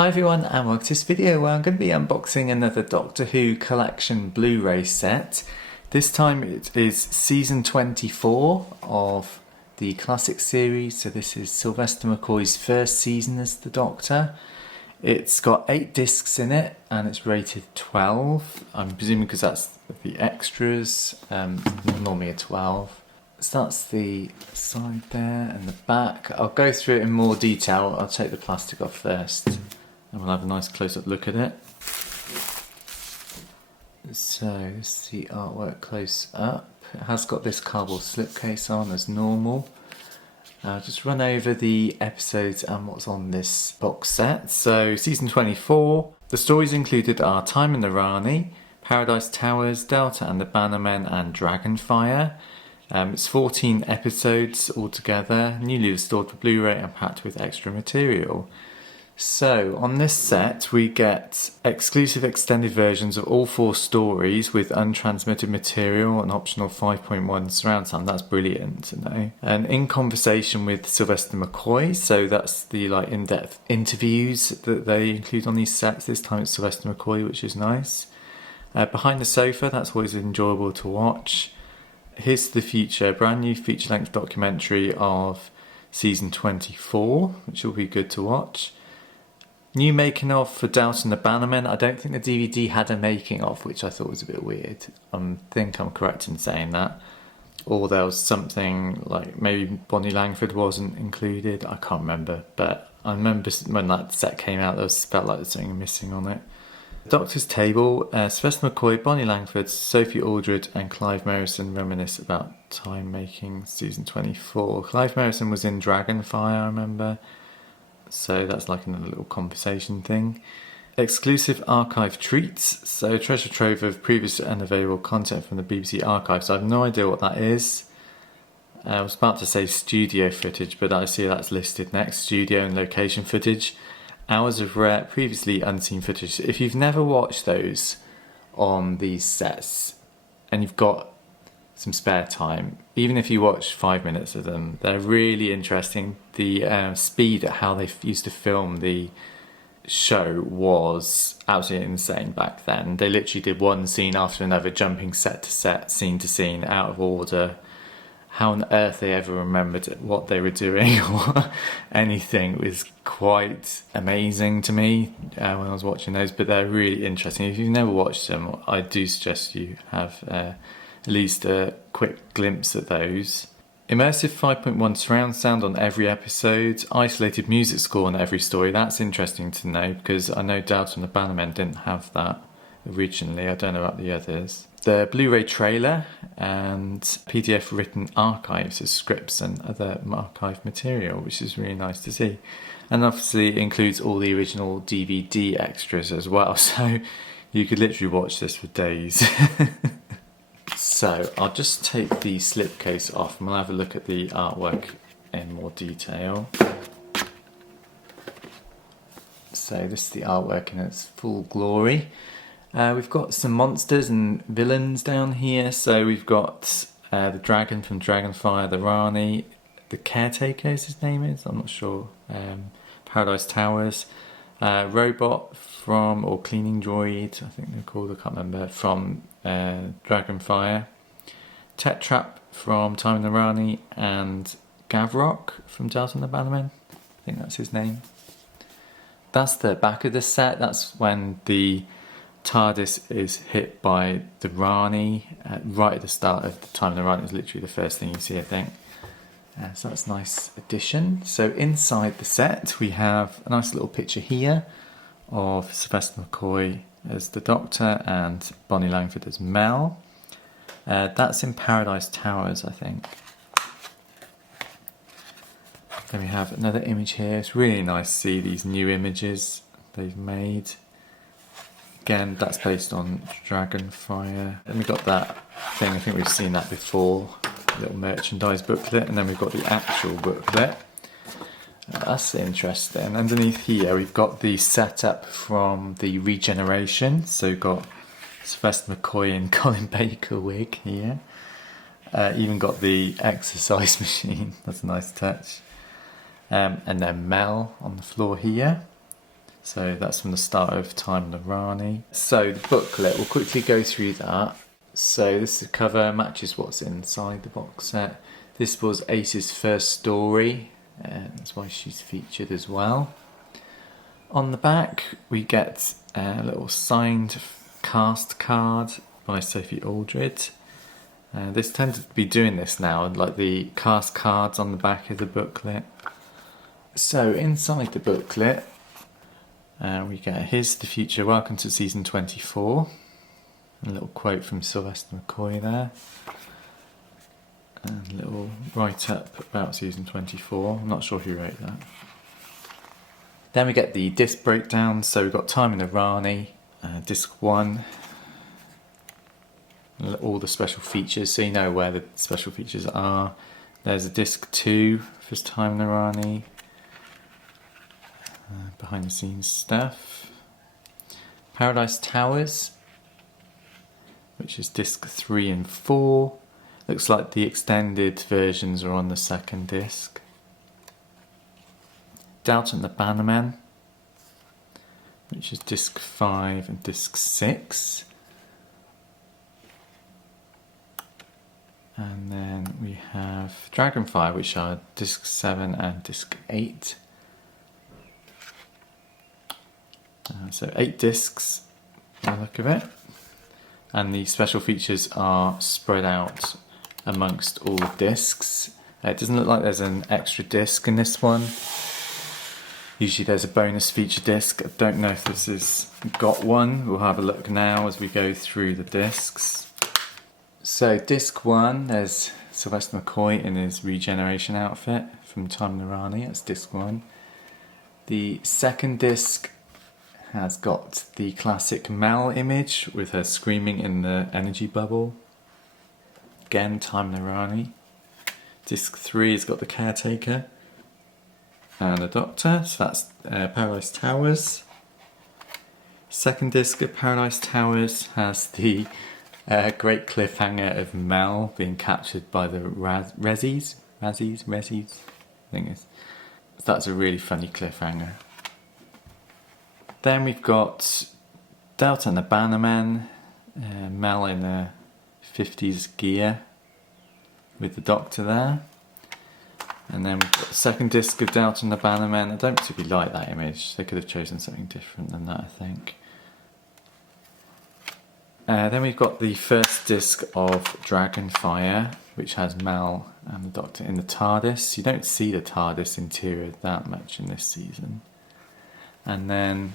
Hi everyone, and welcome to this video where I'm going to be unboxing another Doctor Who collection Blu-ray set. This time it is season 24 of the classic series, so this is Sylvester McCoy's first season as the Doctor. It's got 8 discs in it and it's rated 12, I'm presuming because that's the extras, normally a 12. So that's the side there and the back. I'll go through it in more detail. I'll take the plastic off first and we'll have a nice close-up look at it. So this is the artwork close up. It has got this cardboard slipcase on as normal. I'll just run over the episodes and what's on this box set. So season 24, the stories included are Time in the Rani, Paradise Towers, Delta and the Bannermen and Dragonfire. It's 14 episodes altogether, newly restored for Blu-ray and packed with extra material. So on this set we get exclusive extended versions of all 4 stories with untransmitted material and optional 5.1 surround sound. That's brilliant to know. And in conversation with Sylvester McCoy, so that's the in-depth interviews that they include on these sets. This time it's Sylvester McCoy, which is nice. Behind the Sofa, that's always enjoyable to watch. Here's the Future, brand new feature-length documentary of season 24, which will be good to watch. New making of for Delta and the Bannermen. I don't think the DVD had a making of, which I thought was a bit weird. I think I'm correct in saying that. Or there was something like maybe Bonnie Langford wasn't included. I can't remember, but I remember when that set came out, there felt like there was something missing on it. Doctor's Table, Sylvester McCoy, Bonnie Langford, Sophie, Aldred and Clive Merrison reminisce about time making season 24. Clive Merrison was in Dragonfire, I remember, so that's like another little conversation thing. Exclusive archive treats, so treasure trove of previous and available content from the BBC archives. I have no idea what that is. I was about to say studio footage, but I see that's listed next, studio and location footage. Hours of rare, previously unseen footage. If you've never watched those on these sets and you've got some spare time, even if you watch 5 minutes of them, they're really interesting. The speed at how they used to film the show was absolutely insane back then. They literally did one scene after another, jumping set to set, scene to scene, out of order. How on earth they ever remembered what they were doing or anything was quite amazing to me when I was watching those, but they're really interesting. If you've never watched them, I do suggest you have at least a quick glimpse at those. Immersive 5.1 surround sound on every episode, isolated music score on every story. That's interesting to know because I know Delta and the Bannermen didn't have that originally. I don't know about the others. The Blu-ray trailer and PDF written archives of scripts and other archive material, which is really nice to see. And obviously it includes all the original DVD extras as well, so you could literally watch this for days. So I'll just take the slipcase off and we'll have a look at the artwork in more detail. So this is the artwork in its full glory. We've got some monsters and villains down here. So we've got the dragon from Dragonfire, the Rani, the caretaker as his name is, I'm not sure, Paradise Towers, robot from, or cleaning droid, I think they're called, I can't remember, from Dragonfire, Tetrap from Time in the Rani, and Gavrok from Delta and the Bannermen, I think that's his name. That's the back of the set. That's when the TARDIS is hit by the Rani right at the start of the Time in the Rani. Is literally the first thing you see, I think. So that's a nice addition. So inside the set we have a nice little picture here of Sylvester McCoy as the Doctor and Bonnie Langford as Mel. That's in Paradise Towers, I think. Then we have another image here. It's really nice to see these new images they've made. Again, that's based on Dragonfire. And we've got that thing, I think we've seen that before, little merchandise booklet, and then we've got the actual booklet. That's interesting. Underneath here we've got the setup from the Regeneration. So we've got Sylvester McCoy and Colin Baker wig here. Even got the exercise machine, that's a nice touch. And then Mel on the floor here. So that's from the start of Time of Rani. So the booklet, we'll quickly go through that. So this cover matches what's inside the box set. This was Ace's first story, and that's why she's featured as well. On the back we get a little signed cast card by Sophie Aldred. This tends to be doing this now, like the cast cards on the back of the booklet. So inside the booklet we get "Here's the future, welcome to season 24. A little quote from Sylvester McCoy there. And a little write-up about season 24. I'm not sure who wrote that. Then we get the disc breakdown. So we've got Time of Rani, disc 1. All the special features, so you know where the special features are. There's a disc 2 for Time of Rani. Behind the scenes stuff. Paradise Towers, which is disc 3 and 4. Looks like the extended versions are on the second disc. Doubting the Bannermen, which is disc 5 and disc 6. And then we have Dragonfire, which are disc 7 and disc 8. So 8 discs by the look of it. And the special features are spread out amongst all discs. It doesn't look like there's an extra disc in this one. Usually there's a bonus feature disc. I don't know if this has got one. We'll have a look now as we go through the discs. So disc 1, there's Sylvester McCoy in his regeneration outfit from Time of Rani. That's disc 1. The second disc has got the classic Mel image with her screaming in the energy bubble. Again, Time of Rani. Disc 3 has got the caretaker and the doctor, so that's Paradise Towers. Second disc of Paradise Towers has the great cliffhanger of Mel being captured by the Rezzies. I think it's. That's a really funny cliffhanger. Then we've got Delta and the Bannermen, Mel in a 50s gear with the doctor there. And then we've got the second disc of Delta and the Bannermen. I don't particularly like that image. They could have chosen something different than that, I think. Then we've got the first disc of Dragonfire, which has Mel and the Doctor in the TARDIS. You don't see the TARDIS interior that much in this season. And then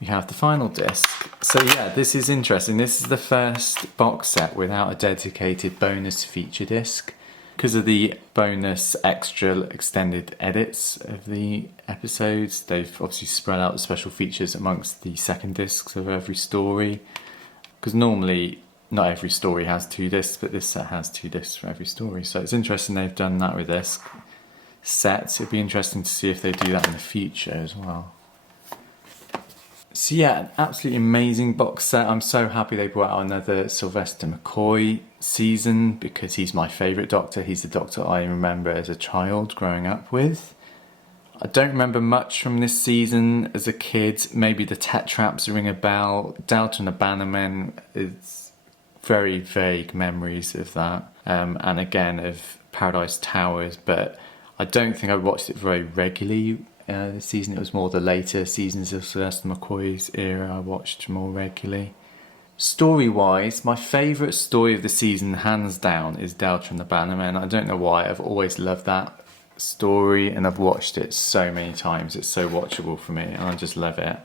we have the final disc. So yeah, this is interesting. This is the first box set without a dedicated bonus feature disc. Because of the bonus extra extended edits of the episodes, they've obviously spread out the special features amongst the second discs of every story. Because normally not every story has 2 discs, but this set has 2 discs for every story. So it's interesting they've done that with this set. It'd be interesting to see if they do that in the future as well. So yeah, an absolutely amazing box set. I'm so happy they brought out another Sylvester McCoy season because he's my favourite Doctor. He's the Doctor I remember as a child growing up with. I don't remember much from this season as a kid. Maybe the Tetraps ring a bell. Doubting the Bannermen is very vague memories of that. And again of Paradise Towers, but I don't think I watched it very regularly. This season it was more the later seasons of Sylvester McCoy's era I watched more regularly. Story wise, my favourite story of the season hands down is Delta and the Bannermen. I don't know why, I've always loved that story and I've watched it so many times. It's so watchable for me and I just love it.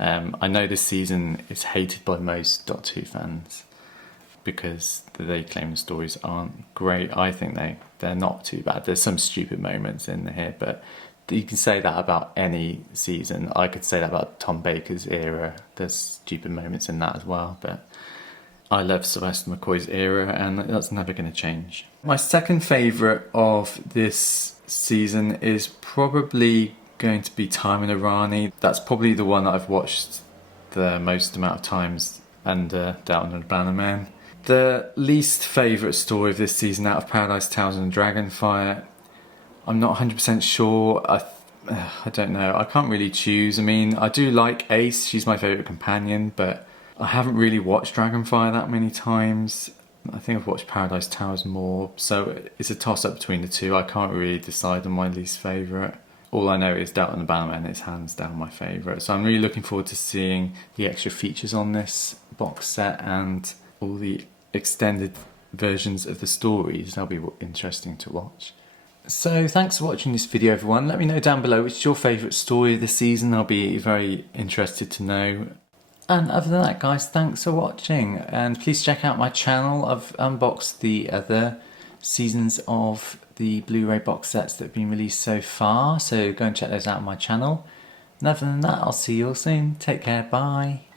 I know this season is hated by most Doctor Who fans because they claim the stories aren't great. I think they're not too bad. There's some stupid moments in here, but you can say that about any season. I could say that about Tom Baker's era. There's stupid moments in that as well, but I love Sylvester McCoy's era and that's never going to change. My second favourite of this season is probably going to be Time of Rani. That's probably the one that I've watched the most amount of times under Doubting and Bannermen. The least favourite story of this season out of Paradise Towers and Dragonfire, I'm not 100% sure. I don't know. I can't really choose. I mean, I do like Ace. She's my favourite companion, but I haven't really watched Dragonfire that many times. I think I've watched Paradise Towers more, so it's a toss-up between the two. I can't really decide on my least favourite. All I know is Dalton and the Bannermen is hands down my favourite. So I'm really looking forward to seeing the extra features on this box set and all the extended versions of the stories. That'll be interesting to watch. So thanks for watching this video, everyone. Let me know down below which is your favourite story of the season. I'll be very interested to know. And other than that, guys, thanks for watching. And please check out my channel. I've unboxed the other seasons of the Blu-ray box sets that have been released so far. So go and check those out on my channel. And other than that, I'll see you all soon. Take care. Bye.